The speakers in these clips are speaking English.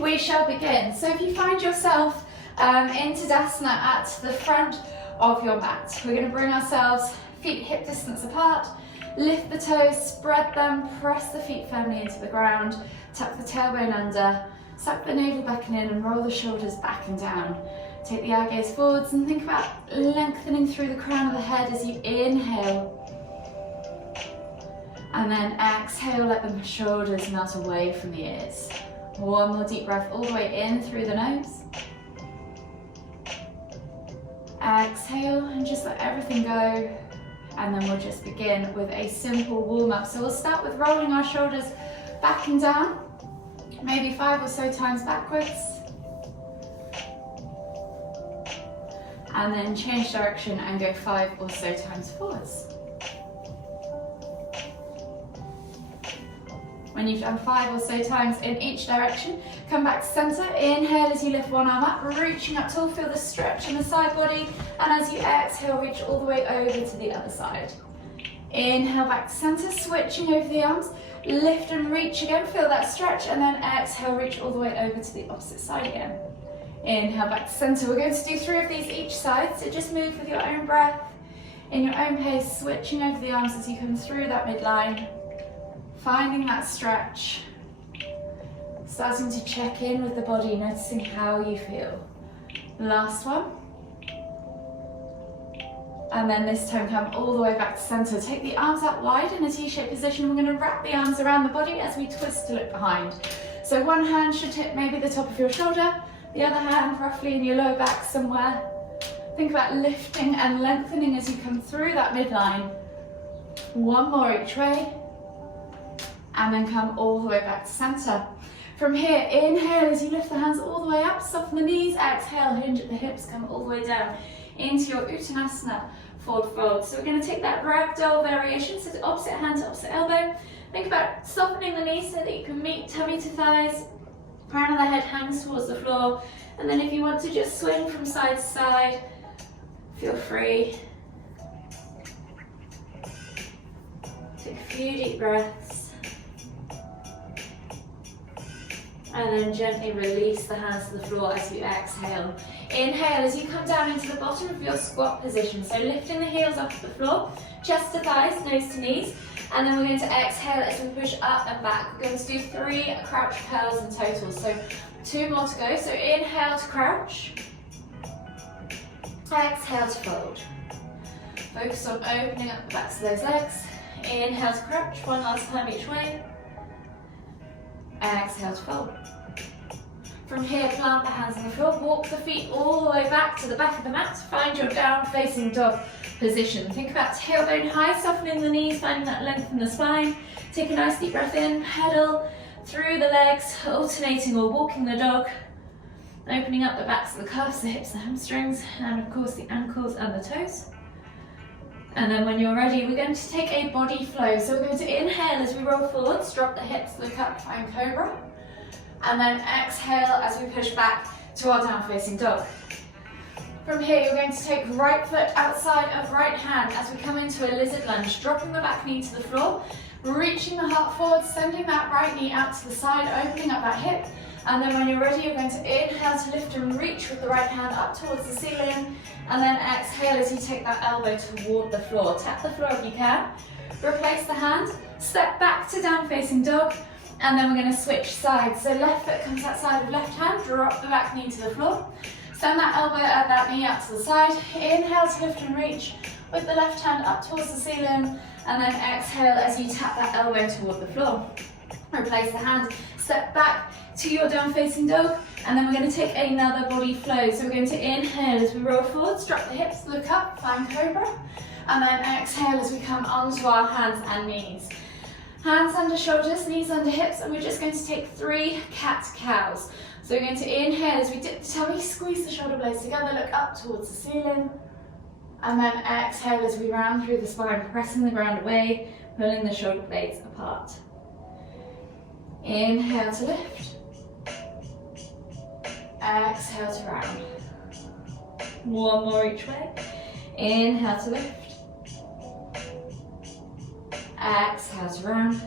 we shall begin. So if you find yourself in Tadasana at the front of your mat, we're going to bring ourselves feet hip distance apart, lift the toes, spread them, press the feet firmly into the ground, tuck the tailbone under, suck the navel back and in and roll the shoulders back and down. Take the eye gaze forwards and think about lengthening through the crown of the head as you inhale. And then exhale, let the shoulders melt away from the ears. One more deep breath all the way in through the nose. Exhale and just let everything go. And then we'll just begin with a simple warm up. So we'll start with rolling our shoulders back and down, maybe 5 or so times backwards. And then change direction and go 5 or so times forwards. When you've done 5 or so times in each direction, come back to center. Inhale as you lift one arm up, reaching up tall, feel the stretch in the side body. And as you exhale, reach all the way over to the other side. Inhale back to center, switching over the arms. Lift and reach again, feel that stretch. And then exhale, reach all the way over to the opposite side again. Inhale back to center. We're going to do 3 of these each side, so just move with your own breath. In your own pace, switching over the arms as you come through that midline. Finding that stretch, starting to check in with the body, noticing how you feel. Last one. And then this time come all the way back to center. Take the arms out wide in a T-shaped position. We're going to wrap the arms around the body as we twist to look behind. So one hand should hit maybe the top of your shoulder, the other hand roughly in your lower back somewhere. Think about lifting and lengthening as you come through that midline. One more each way. And then come all the way back to center. From here, inhale as you lift the hands all the way up, soften the knees, exhale, hinge at the hips, come all the way down into your Uttanasana, forward fold. So we're going to take that ragdoll variation, so the opposite hand to opposite elbow. Think about softening the knees so that you can meet tummy to thighs, crown of the head hangs towards the floor, and then if you want to just swing from side to side, feel free. Take a few deep breaths. And then gently release the hands to the floor as you exhale. Inhale as you come down into the bottom of your squat position. So lifting the heels off the floor, chest to thighs, nose to knees. And then we're going to exhale as we push up and back. We're going to do 3 crouch curls in total. So 2 more to go. So inhale to crouch. Exhale to fold. Focus on opening up the backs of those legs. Inhale to crouch, one last time each way. Exhale to fold. From here, plant the hands on the floor, walk the feet all the way back to the back of the mat. Find your down facing dog position. Think about tailbone high, softening the knees, finding that length in the spine. Take a nice deep breath in, pedal through the legs, alternating or walking the dog. Opening up the backs of the calves, the hips, the hamstrings, and of course the ankles and the toes. And then when you're ready, we're going to take a body flow. So we're going to inhale as we roll forwards, drop the hips, look up, find cobra. And then exhale as we push back to our down facing dog. From here, you're going to take right foot outside of right hand as we come into a lizard lunge, dropping the back knee to the floor, reaching the heart forward, sending that right knee out to the side, opening up that hip. And then when you're ready, you're going to inhale to lift and reach with the right hand up towards the ceiling. And then exhale as you take that elbow toward the floor. Tap the floor if you can. Replace the hand. Step back to down facing dog. And then we're going to switch sides. So left foot comes outside of left hand. Drop the back knee to the floor. Send that elbow and that knee out to the side. Inhale to lift and reach with the left hand up towards the ceiling. And then exhale as you tap that elbow toward the floor. Replace the hand. Step back to your down facing dog, and then we're going to take another body flow. So we're going to inhale as we roll forwards, drop the hips, look up, find cobra, and then exhale as we come onto our hands and knees. Hands under shoulders, knees under hips, and we're just going to take 3 cat-cows. So we're going to inhale as we dip the tummy, squeeze the shoulder blades together, look up towards the ceiling, and then exhale as we round through the spine, pressing the ground away, pulling the shoulder blades apart. Inhale to lift. Exhale to round. One more each way. Inhale to lift. Exhale to round.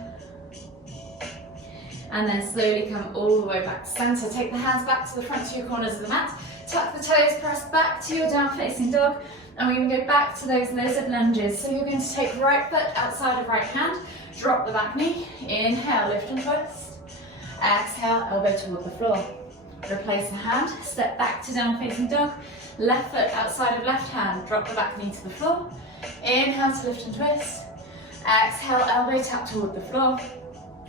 and then slowly come all the way back to center. Take the hands back to the front two corners of the mat, tuck the toes, press back to your down facing dog, and we're going to go back to those lizard lunges. So you're going to take right foot outside of right hand, drop the back knee, inhale, lift and twist, exhale, elbow toward the floor. Replace the hand, step back to down facing dog, left foot outside of left hand, drop the back knee to the floor, inhale to lift and twist, exhale, elbow tap toward the floor.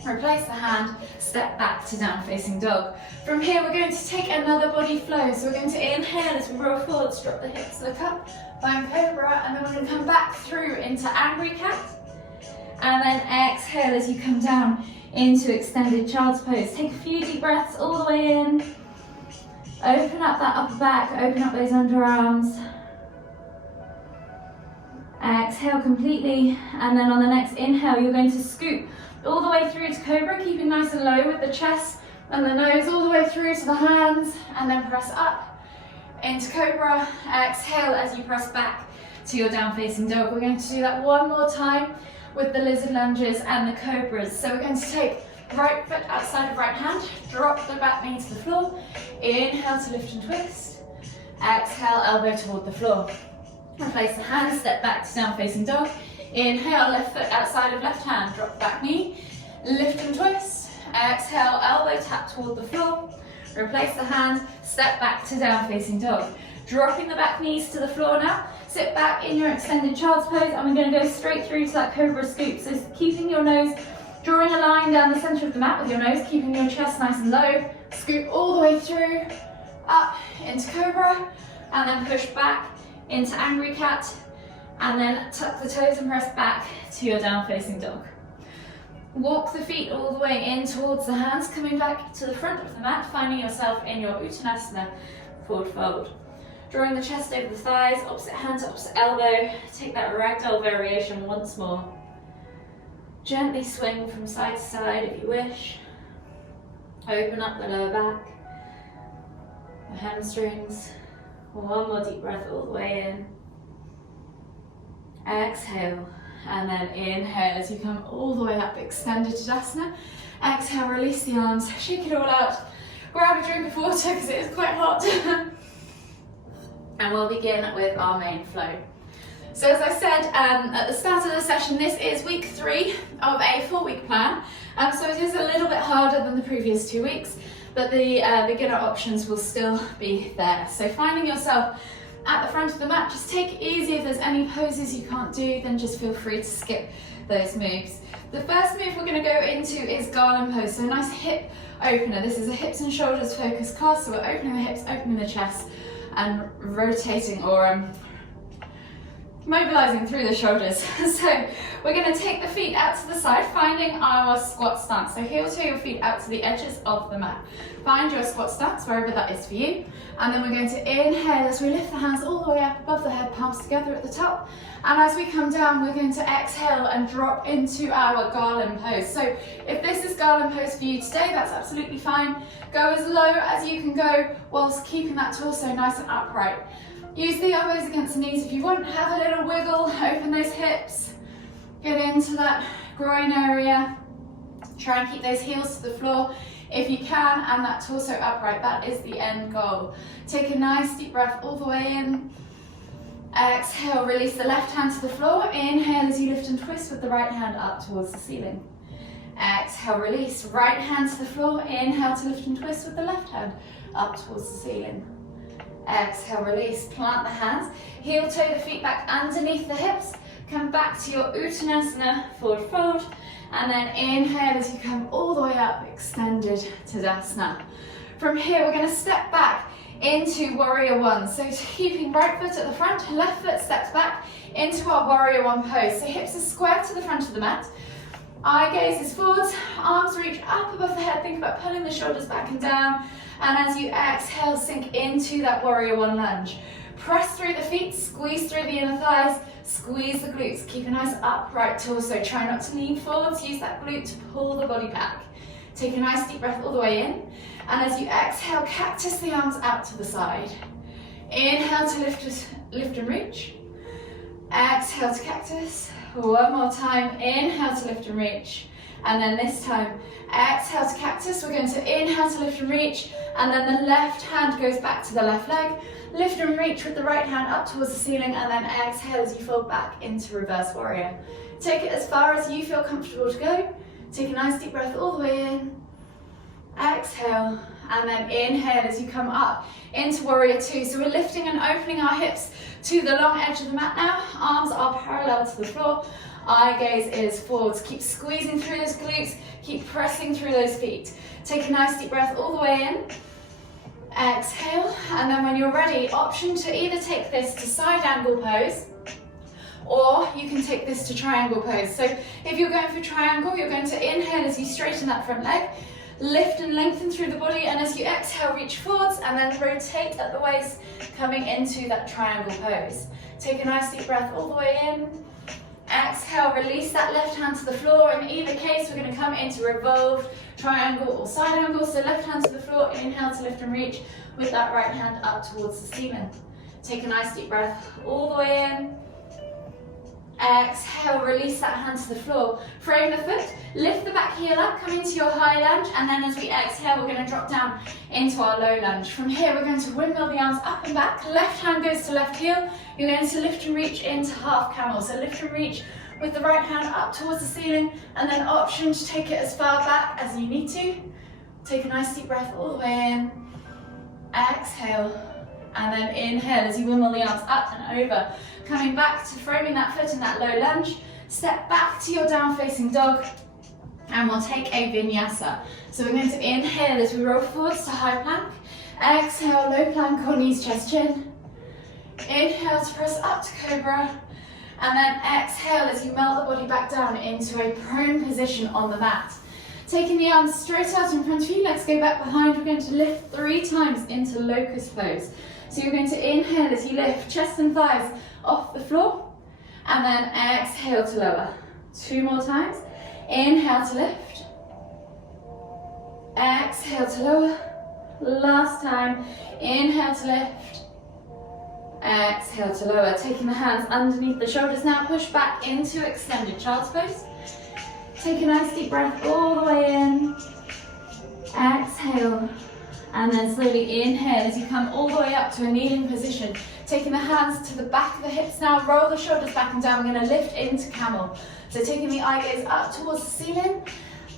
Replace the hand, step back to down facing dog. From here we're going to take another body flow. So we're going to inhale as we roll forwards, drop the hips, look up, find cobra, and then we're going to come back through into angry cat. And then exhale as you come down into extended child's pose. Take a few deep breaths all the way in. Open up that upper back, open up those underarms. Exhale completely, and then on the next inhale you're going to scoop all the way through to cobra, keeping nice and low with the chest and the nose all the way through to the hands, and then press up into cobra. Exhale as you press back to your down facing dog. We're going to do that one more time with the lizard lunges and the cobras. So we're going to take right foot outside of right hand, drop the back knee to the floor, inhale to lift and twist, exhale, elbow toward the floor. Replace the hand, step back to down facing dog, inhale, left foot outside of left hand, drop the back knee, lift and twist, exhale, elbow tap toward the floor. Replace the hand, step back to down facing dog. Dropping the back knees to the floor now, sit back in your extended child's pose, and we're going to go straight through to that cobra scoop. So keeping your nose, drawing a line down the center of the mat with your nose, keeping your chest nice and low, scoop all the way through, up into cobra, and then push back into angry cat, and then tuck the toes and press back to your down facing dog. Walk the feet all the way in towards the hands, coming back to the front of the mat, finding yourself in your Uttanasana forward fold. Drawing the chest over the thighs, opposite hand to opposite elbow. Take that ragdoll variation once more. Gently swing from side to side if you wish. Open up the lower back, the hamstrings. One more deep breath all the way in. Exhale, and then inhale as you come all the way up, extended Tadasana. Exhale, release the arms, shake it all out. Grab a drink of water because it is quite hot. And we'll begin with our main flow. So as I said at the start of the session, this is week 3 of a 4-week plan. So it is a little bit harder than the previous 2 weeks, but the beginner options will still be there. So finding yourself at the front of the mat, just take it easy. If there's any poses you can't do, then just feel free to skip those moves. The first move we're going to go into is garland pose, so a nice hip opener. This is a hips and shoulders focused class, so we're opening the hips, opening the chest, and rotating or mobilizing through the shoulders. So we're going to take the feet out to the side, finding our squat stance. So heel toe your feet out to the edges of the mat. Find your squat stance wherever that is for you. And then we're going to inhale as we lift the hands all the way up above the head, palms together at the top. And as we come down, we're going to exhale and drop into our garland pose. So if this is garland pose for you today, that's absolutely fine. Go as low as you can go whilst keeping that torso nice and upright. Use the elbows against the knees if you want. Have a little wiggle, open those hips, get into that groin area. Try and keep those heels to the floor if you can, and that torso upright. That is the end goal. Take a nice deep breath all the way in. Exhale, release the left hand to the floor. Inhale as you lift and twist with the right hand up towards the ceiling. Exhale, release, right hand to the floor. Inhale to lift and twist with the left hand up towards the ceiling. Exhale, release, plant the hands, heel toe the feet back underneath the hips, come back to your Uttanasana forward fold, and then inhale as you come all the way up, extended Tadasana. From here, we're going to step back into Warrior One. So keeping right foot at the front, left foot steps back into our Warrior One pose. So hips are square to the front of the mat, eye gaze is forwards, arms reach up above the head, think about pulling the shoulders back and down. And as you exhale, sink into that Warrior One lunge. Press through the feet, squeeze through the inner thighs, squeeze the glutes. Keep a nice upright torso. Try not to lean forwards, use that glute to pull the body back. Take a nice deep breath all the way in. And as you exhale, cactus the arms out to the side. Inhale to lift and reach. Exhale to cactus. One more time. Inhale to lift and reach. And then this time, exhale to cactus. We're going to inhale to lift and reach, and then the left hand goes back to the left leg. Lift and reach with the right hand up towards the ceiling, and then exhale as you fold back into reverse warrior. Take it as far as you feel comfortable to go. Take a nice deep breath all the way in. Exhale, and then inhale as you come up into warrior two. So we're lifting and opening our hips to the long edge of the mat now. Arms are parallel to the floor. Eye gaze is forwards. Keep squeezing through those glutes. Keep pressing through those feet. Take a nice deep breath all the way in. Exhale, and then when you're ready, option to either take this to side angle pose, or you can take this to triangle pose. So if you're going for triangle, you're going to inhale as you straighten that front leg, lift and lengthen through the body, and as you exhale, reach forwards, and then rotate at the waist, coming into that triangle pose. Take a nice deep breath all the way in. Exhale, release that left hand to the floor. In either case, we're going to come into revolved triangle or side angle. So left hand to the floor, inhale to lift and reach with that right hand up towards the ceiling. Take a nice deep breath all the way in. Exhale, release that hand to the floor. Frame the foot, lift the back heel up, come into your high lunge, and then as we exhale, we're going to drop down into our low lunge. From here, we're going to windmill the arms up and back. Left hand goes to left heel. You're going to lift and reach into half camel. So lift and reach with the right hand up towards the ceiling, and then option to take it as far back as you need to. Take a nice deep breath all the way in. Exhale, and then inhale as you windmill the arms up and over. Coming back to framing that foot in that low lunge. Step back to your down facing dog, and we'll take a vinyasa. So we're going to inhale as we roll forwards to high plank. Exhale, low plank or knees, chest, chin. Inhale to press up to cobra, and then exhale as you melt the body back down into a prone position on the mat. Taking the arms straight out in front of you, legs go back behind. We're going to lift 3 times into locust pose. So you're going to inhale as you lift chest and thighs off the floor, and then exhale to lower. 2 more times. Inhale to lift. Exhale to lower. Last time. Inhale to lift. Exhale to lower. Taking the hands underneath the shoulders now. Push back into extended child's pose. Take a nice deep breath all the way in. Exhale. And then slowly inhale as you come all the way up to a kneeling position. Taking the hands to the back of the hips now, roll the shoulders back and down. We're going to lift into camel. So taking the eye gaze up towards the ceiling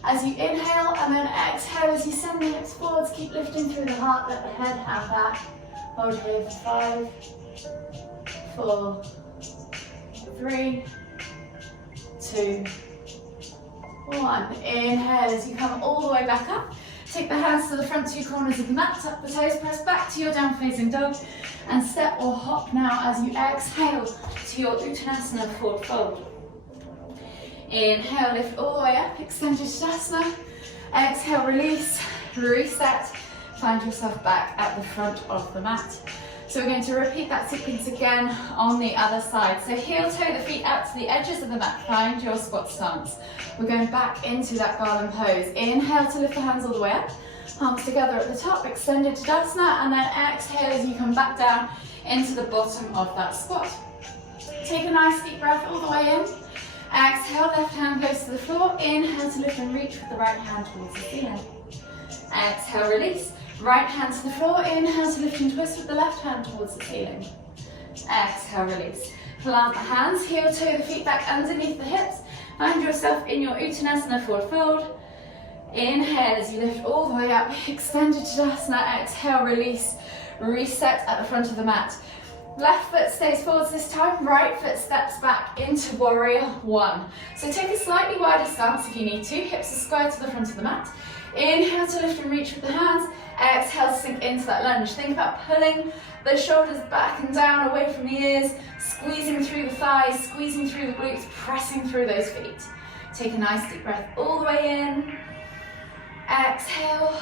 as you inhale, and then exhale as you send the hips forwards. Keep lifting through the heart, let the head hang back. Hold here for 5, 4, 3, 2, 1. Inhale as you come all the way back up. Take the hands to the front 2 corners of the mat, tuck the toes, press back to your down facing dog, and step or hop now as you exhale to your Uttanasana forward fold. Inhale, lift all the way up, extend your Tadasana. Exhale, release, reset, find yourself back at the front of the mat. So we're going to repeat that sequence again on the other side. So heel toe the feet out to the edges of the mat, find your squat stance. We're going back into that garland pose. Inhale to lift the hands all the way up, palms together at the top, extended Tadasana, and then exhale as you come back down into the bottom of that squat. Take a nice deep breath all the way in. Exhale, left hand goes to the floor. Inhale to lift and reach with the right hand towards the ceiling. Exhale, release. Right hand to the floor. Inhale to lift and twist with the left hand towards the ceiling. Exhale, release. Plant the hands, heel toe the feet back underneath the hips. Find yourself in your Uttanasana forward fold. Inhale as you lift all the way up, extended Tadasana. Exhale, release, reset at the front of the mat. Left foot stays forwards this time, right foot steps back into warrior 1. So take a slightly wider stance if you need to, hips are square to the front of the mat. Inhale to lift and reach with the hands, exhale to sink into that lunge. Think about pulling the shoulders back and down away from the ears, squeezing through the thighs, squeezing through the glutes, pressing through those feet. Take a nice deep breath all the way in, exhale,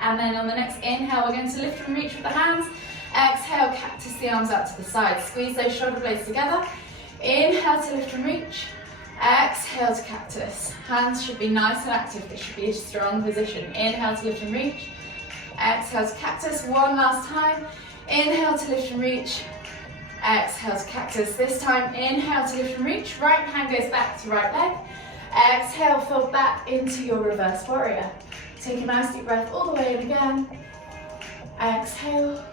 and then on the next inhale we're going to lift and reach with the hands. Exhale, cactus the arms out to the side. Squeeze those shoulder blades together. Inhale to lift and reach. Exhale to cactus. Hands should be nice and active. This should be a strong position. Inhale to lift and reach. Exhale to cactus. 1 last time. Inhale to lift and reach. Exhale to cactus. This time, inhale to lift and reach. Right hand goes back to right leg. Exhale, fold back into your reverse warrior. Take a nice deep breath all the way in again. Exhale.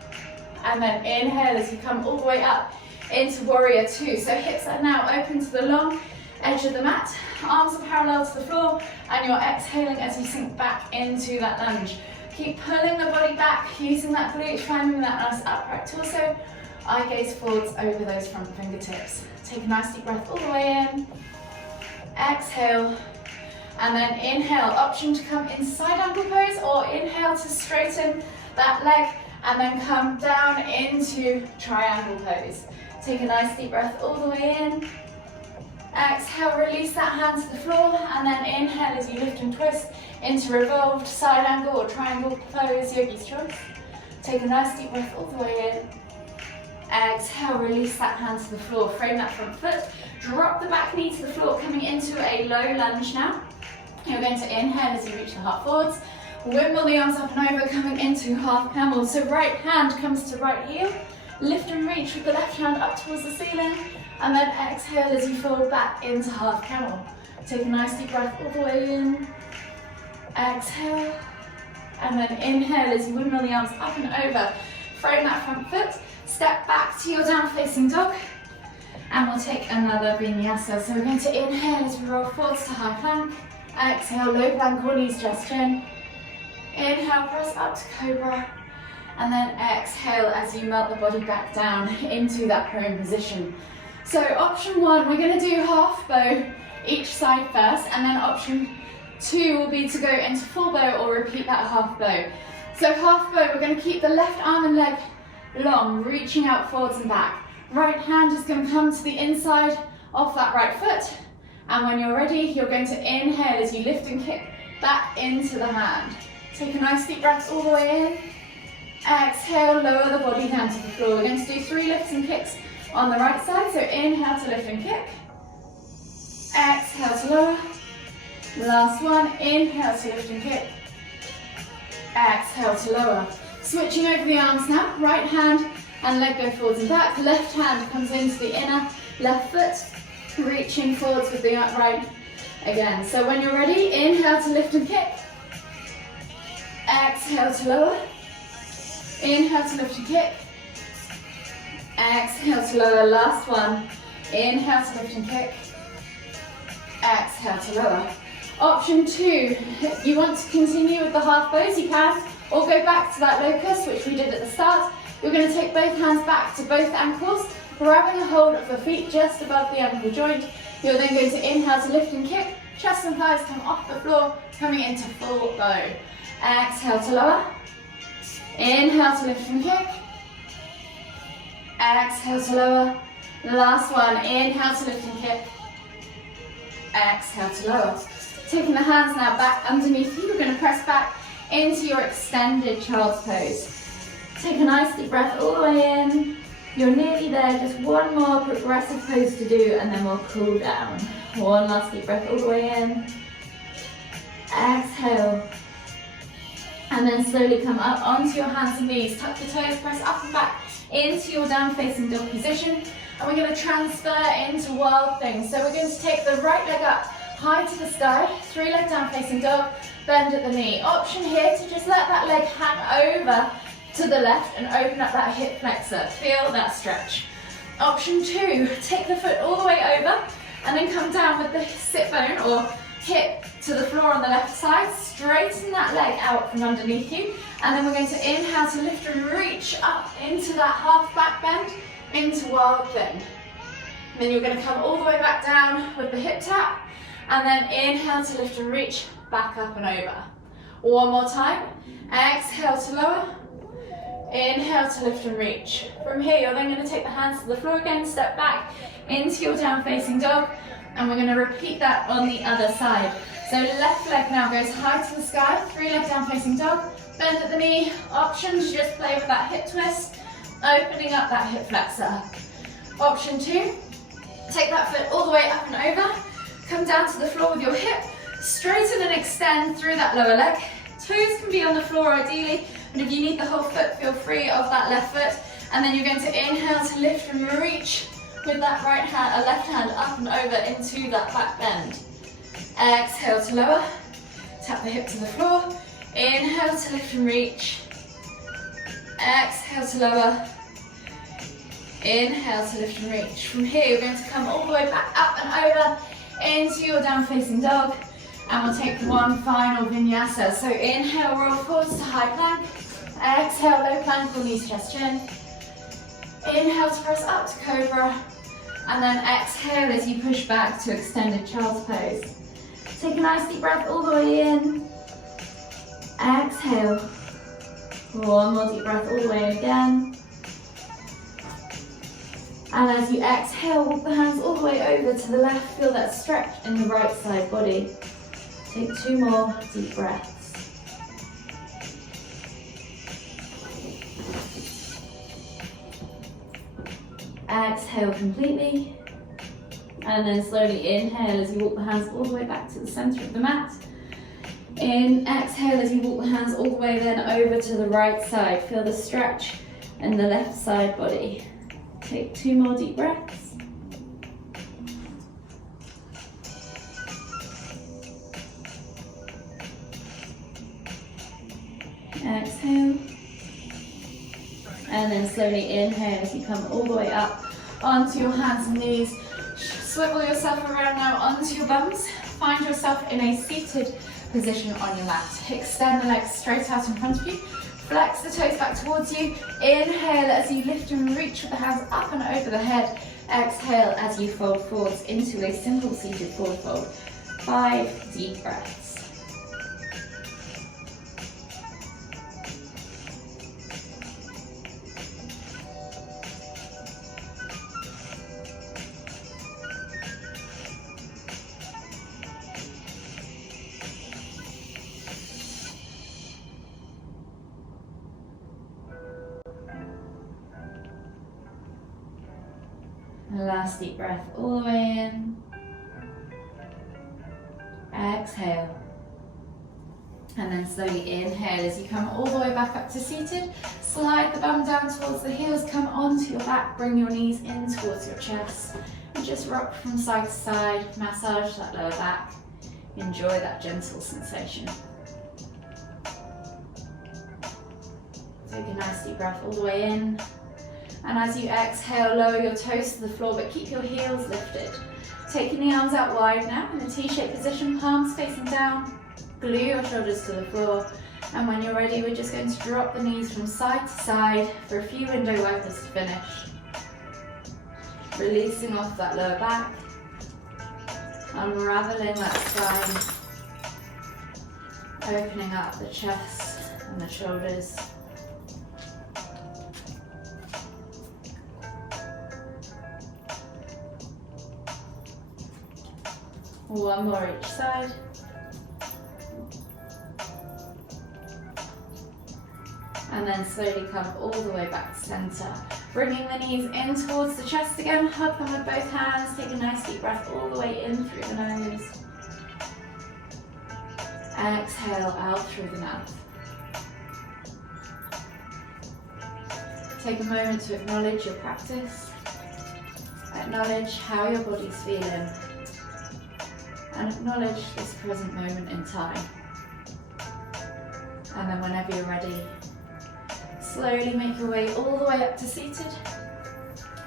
And then inhale as you come all the way up into warrior two. So hips are now open to the long edge of the mat. Arms are parallel to the floor. And you're exhaling as you sink back into that lunge. Keep pulling the body back, using that glute, finding that nice upright torso. Eye gaze forwards over those front fingertips. Take a nice deep breath all the way in. Exhale. And then inhale. Option to come in side angle pose or inhale to straighten that leg and then come down into triangle pose. Take a nice deep breath all the way in. Exhale, release that hand to the floor and then inhale as you lift and twist into revolved side angle or triangle pose, yogi's choice. Take a nice deep breath all the way in. Exhale, release that hand to the floor, frame that front foot, drop the back knee to the floor, coming into a low lunge now. You're going to inhale as you reach the heart forwards, wimble the arms up and over, coming into half camel. So right hand comes to right heel, lift and reach with the left hand up towards the ceiling, and then exhale as you fold back into half camel. Take a nice deep breath all the way in. Exhale, and then inhale as you windmill the arms up and over, frame that front foot, step back to your down facing dog, and we'll take another vinyasa. So we're going to inhale as we roll forwards to high plank, exhale, low plank or knees just in, inhale, press up to cobra, and then exhale as you melt the body back down into that prone position. So option one, we're going to do half bow each side first, and then option two will be to go into full bow or repeat that half bow. So half bow, we're going to keep the left arm and leg long, reaching out forwards and back. Right hand is going to come to the inside of that right foot, and when you're ready, you're going to inhale as you lift and kick back into the hand. Take a nice deep breath all the way in. Exhale, lower the body down to the floor. We're going to do 3 lifts and kicks on the right side. So inhale to lift and kick. Exhale to lower. Last one, inhale to lift and kick. Exhale to lower. Switching over the arms now. Right hand and leg go forwards and back. Left hand comes into the inner left foot, reaching forwards with the upright again. So when you're ready, inhale to lift and kick. Exhale to lower. Inhale to lift and kick. Exhale to lower. Last one. Inhale to lift and kick. Exhale to lower. Option two, you want to continue with the half bows, you can, or go back to that locust, which we did at the start. You're going to take both hands back to both ankles, grabbing a hold of the feet just above the ankle joint. You're then going to inhale to lift and kick, chest and thighs come off the floor, coming into full bow. Exhale to lower. Inhale to lift and kick. Exhale to lower. Last one, inhale to lift and kick. Exhale to lower. Taking the hands now back underneath you, you're going to press back into your extended child's pose. Take a nice deep breath all the way in. You're nearly there, just one more progressive pose to do and then we'll cool down. One last deep breath all the way in. Exhale. And then slowly come up onto your hands and knees. Tuck the toes, press up and back into your down facing dog position. And we're going to transfer into wild things. So we're going to take the right leg up, high to the sky, 3 leg down facing dog, bend at the knee. Option here to just let that leg hang over to the left and open up that hip flexor. Feel that stretch. Option two, take the foot all the way over and then come down with the sit bone or hip to the floor on the left side. Straighten that leg out from underneath you. And then we're going to inhale to lift and reach up into that half back bend into wild thing. And then you're going to come all the way back down with the hip tap. And then inhale to lift and reach back up and over. One more time. Exhale to lower. Inhale to lift and reach. From here, you're then going to take the hands to the floor again, step back into your down facing dog, and we're going to repeat that on the other side. So left leg now goes high to the sky, 3 leg down facing dog, bend at the knee. Options, just play with that hip twist, opening up that hip flexor. Option two, take that foot all the way up and over, come down to the floor with your hip, straighten and extend through that lower leg. Toes can be on the floor ideally, and if you need the whole foot, feel free of that left foot. And then you're going to inhale to lift and reach with that right hand, left hand up and over into that back bend. Exhale to lower. Tap the hip to the floor. Inhale to lift and reach. Exhale to lower. Inhale to lift and reach. From here, you're going to come all the way back up and over into your down facing dog. And we'll take one final vinyasa. So inhale, roll forwards to high plank. Exhale, low plank or knees, chest, chin. Inhale to press up to cobra. And then exhale as you push back to extended child's pose. Take a nice deep breath all the way in. Exhale. One more deep breath all the way again. And as you exhale, walk the hands all the way over to the left. Feel that stretch in the right side body. Take 2 more deep breaths. Exhale completely. And then slowly inhale as you walk the hands all the way back to the center of the mat. Exhale as you walk the hands all the way then over to the right side. Feel the stretch in the left side body. Take 2 more deep breaths. Exhale. And then slowly inhale as you come all the way up onto your hands and knees. Swivel yourself around now onto your bums. Find yourself in a seated position on your mat. Extend the legs straight out in front of you. Flex the toes back towards you. Inhale as you lift and reach with the hands up and over the head. Exhale as you fold forwards into a simple seated forward fold. 5 deep breaths. Last deep breath all the way in. Exhale. And then slowly inhale as you come all the way back up to seated. Slide the bum down towards the heels, come onto your back, bring your knees in towards your chest. And just rock from side to side, massage that lower back. Enjoy that gentle sensation. Take a nice deep breath all the way in. And as you exhale, lower your toes to the floor, but keep your heels lifted. Taking the arms out wide now in a T-shaped position, palms facing down. Glue your shoulders to the floor. And when you're ready, we're just going to drop the knees from side to side for a few window wipers to finish. Releasing off that lower back. Unraveling that spine. Opening up the chest and the shoulders. One more each side. And then slowly come all the way back to center. Bringing the knees in towards the chest again. Hug them with both hands. Take a nice deep breath all the way in through the nose. Exhale out through the mouth. Take a moment to acknowledge your practice. Acknowledge how your body's feeling. And acknowledge this present moment in time. And then whenever you're ready, slowly make your way all the way up to seated.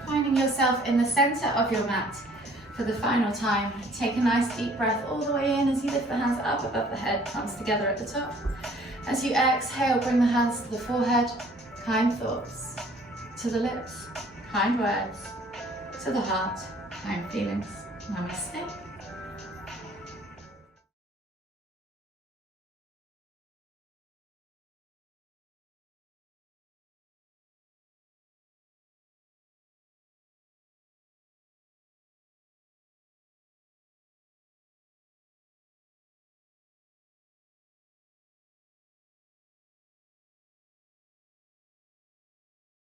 Finding yourself in the center of your mat for the final time. Take a nice deep breath all the way in as you lift the hands up above the head, palms together at the top. As you exhale, bring the hands to the forehead. Kind thoughts to the lips, kind words to the heart, kind feelings. Namaste.